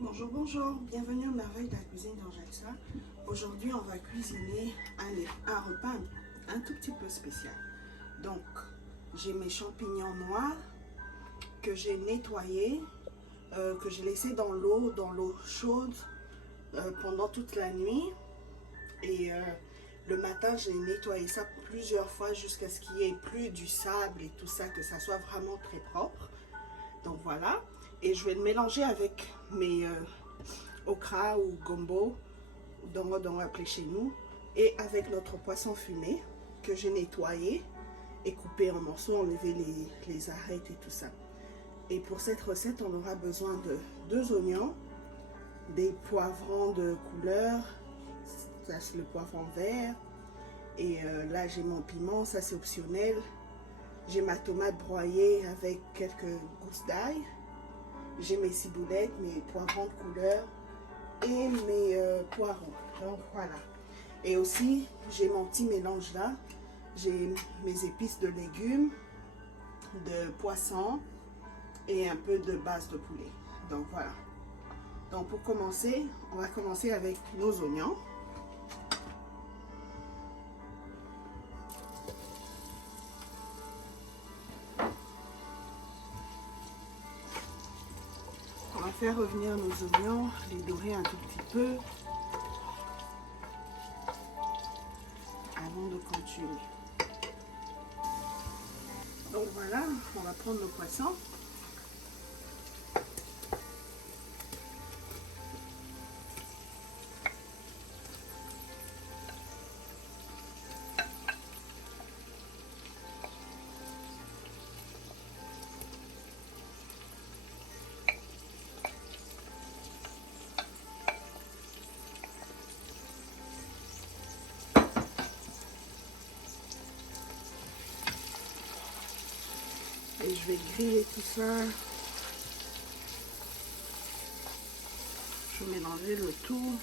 Bonjour, bonjour, bienvenue aux merveilles de la cuisine d'Angelsa. Aujourd'hui, on va cuisiner un repas un tout petit peu spécial. Donc, j'ai mes champignons noirs que j'ai nettoyés, que j'ai laissés dans l'eau chaude pendant toute la nuit. Et le matin, j'ai nettoyé ça plusieurs fois jusqu'à ce qu'il n'y ait plus du sable et tout ça, que ça soit vraiment très propre. Donc voilà, et je vais le mélanger avec mes okra ou gombo, dont on appelé chez nous, et avec notre poisson fumé que j'ai nettoyé et coupé en morceaux, enlevé les arêtes et tout ça. Et pour cette recette, on aura besoin de 2 oignons, des poivrons de couleur, ça c'est le poivron vert, et là j'ai mon piment, ça c'est optionnel. J'ai ma tomate broyée avec quelques gousses d'ail. J'ai mes ciboulettes, mes poivrons de couleur et mes poireaux. Donc voilà. Et aussi, j'ai mon petit mélange là. J'ai mes épices de légumes, de poisson et un peu de base de poulet. Donc voilà. Donc pour commencer, on va commencer avec nos oignons. On va faire revenir nos oignons, les dorer un tout petit peu avant de continuer. Donc voilà, on va prendre nos poissons. Et je vais griller tout ça. Je vais mélanger le tout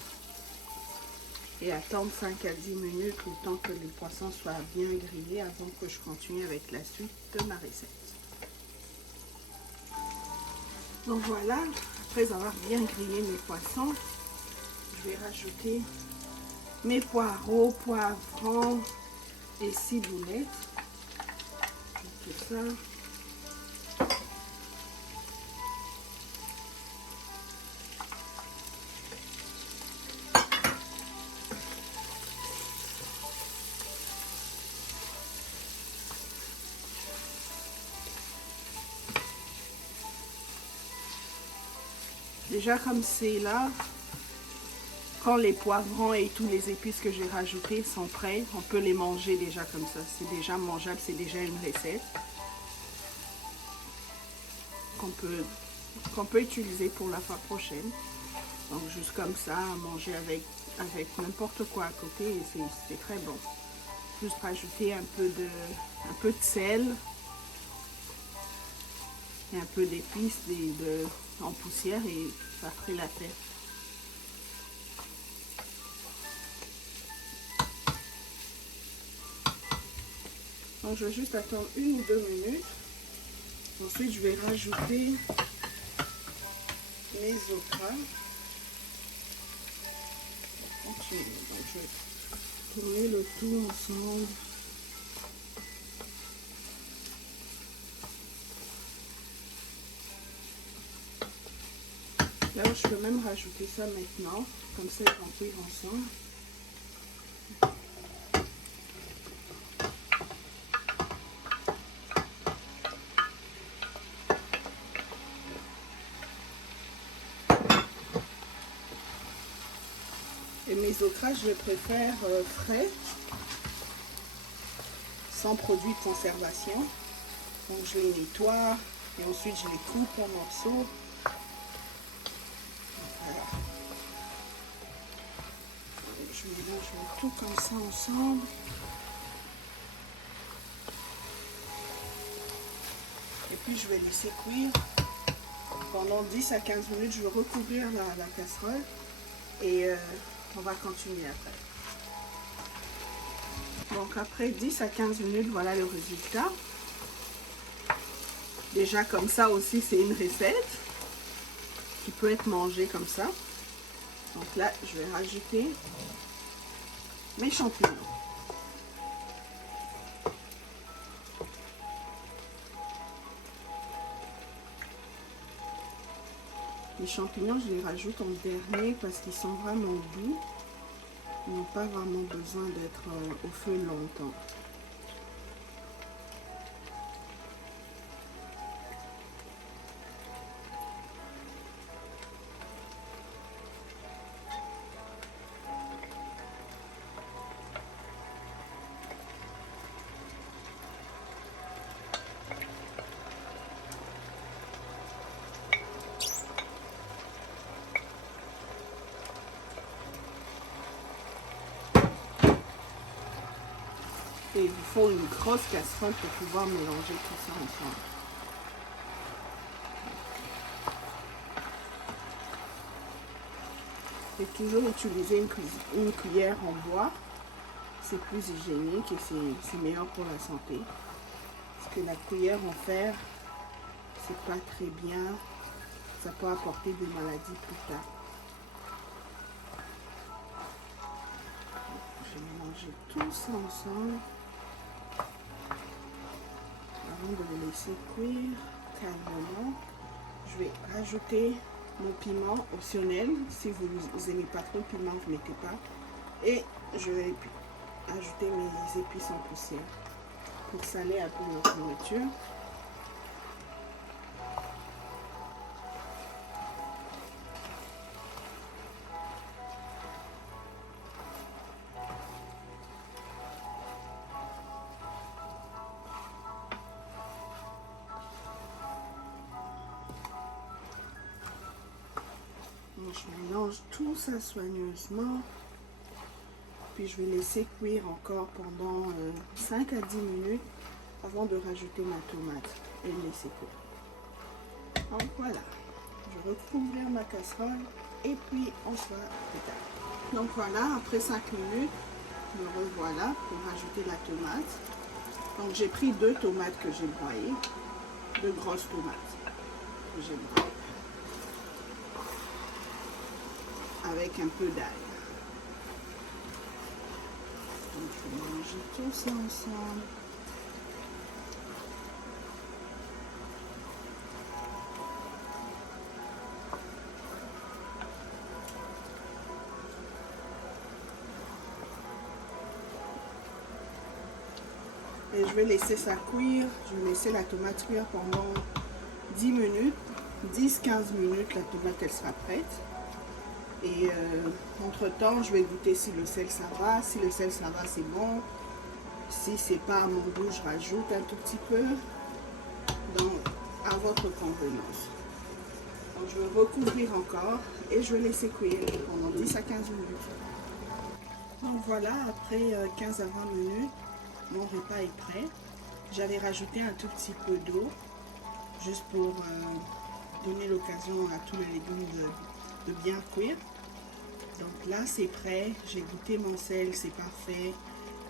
et attendre 5 à 10 minutes le temps que les poissons soient bien grillés avant que je continue avec la suite de ma recette. Donc voilà, après avoir bien grillé mes poissons, je vais rajouter mes poireaux, poivrons et ciboulettes. Tout ça. Déjà comme c'est là, quand les poivrons et tous les épices que j'ai rajoutés sont prêts, on peut les manger déjà comme ça. C'est déjà mangeable, c'est déjà une recette qu'on peut utiliser pour la fois prochaine. Donc juste comme ça, à manger avec n'importe quoi à côté, et c'est très bon. Juste rajouter un peu de sel et un peu d'épices en poussière et ça ferait l'affaire. Donc je vais juste attendre 1 ou 2 minutes. Ensuite je vais rajouter mes okras. Donc je vais tourner le tout ensemble. Là, je peux même rajouter ça maintenant, comme ça ils vont cuire ensemble. Et mes okras, je les préfère frais, sans produit de conservation. Donc je les nettoie et ensuite je les coupe en morceaux. Je mélange tout comme ça ensemble. Et puis je vais laisser cuire pendant 10 à 15 minutes. Je vais recouvrir la casserole et on va continuer après. Donc après 10 à 15 minutes, voilà le résultat. Déjà comme ça aussi c'est une recette. qui peut être mangé comme ça. Donc là, je vais rajouter mes champignons. Les champignons, je les rajoute en dernier parce qu'ils sont vraiment doux. Ils n'ont pas vraiment besoin d'être au feu longtemps. Et il faut une grosse casserole pour pouvoir mélanger tout ça ensemble. Et toujours utiliser une cuillère en bois. C'est plus hygiénique et c'est meilleur pour la santé. Parce que la cuillère en fer, c'est pas très bien. Ça peut apporter des maladies plus tard. Je vais mélanger tout ça ensemble. Avant de le laisser cuire calmement, je vais rajouter mon piment optionnel. Si vous n'aimez pas trop le piment, vous ne mettez pas. Et je vais ajouter mes épices en poussière pour saler un peu notre nourriture. Je mélange tout ça soigneusement. Puis je vais laisser cuire encore pendant 5 à 10 minutes avant de rajouter ma tomate et le laisser cuire. Donc voilà, je recouvre ma casserole et puis on se voit plus tard. Donc voilà, après 5 minutes, me revoilà pour rajouter la tomate. Donc j'ai pris 2 tomates que j'ai broyées, 2 grosses tomates que j'ai broyées. Avec un peu d'ail. Donc je vais mélanger tout ça ensemble. Et je vais laisser ça cuire. Je vais laisser la tomate cuire pendant 10 minutes. 10-15 minutes, la tomate elle sera prête. Et entre temps, je vais goûter si le sel ça va. Si le sel ça va, c'est bon. Si c'est pas à mon goût, je rajoute un tout petit peu. Donc, à votre convenance. Donc, je vais recouvrir encore et je vais laisser cuire pendant 10 à 15 minutes. Donc voilà, après 15 à 20 minutes, mon repas est prêt. J'avais rajouté un tout petit peu d'eau, juste pour donner l'occasion à tous les légumes de bien cuire. Donc là c'est prêt, j'ai goûté mon sel, c'est parfait,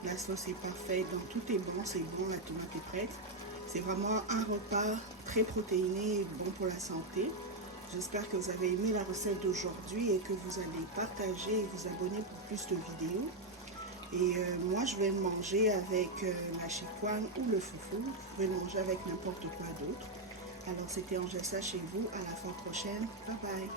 la sauce est parfaite, donc tout est bon, c'est bon, la tomate est prête. C'est vraiment un repas très protéiné et bon pour la santé. J'espère que vous avez aimé la recette d'aujourd'hui et que vous allez partager et vous abonner pour plus de vidéos. Et moi je vais manger avec la chikwang ou le foufou, vous pouvez manger avec n'importe quoi d'autre. Alors c'était Angessa chez vous, à la fois prochaine, bye bye.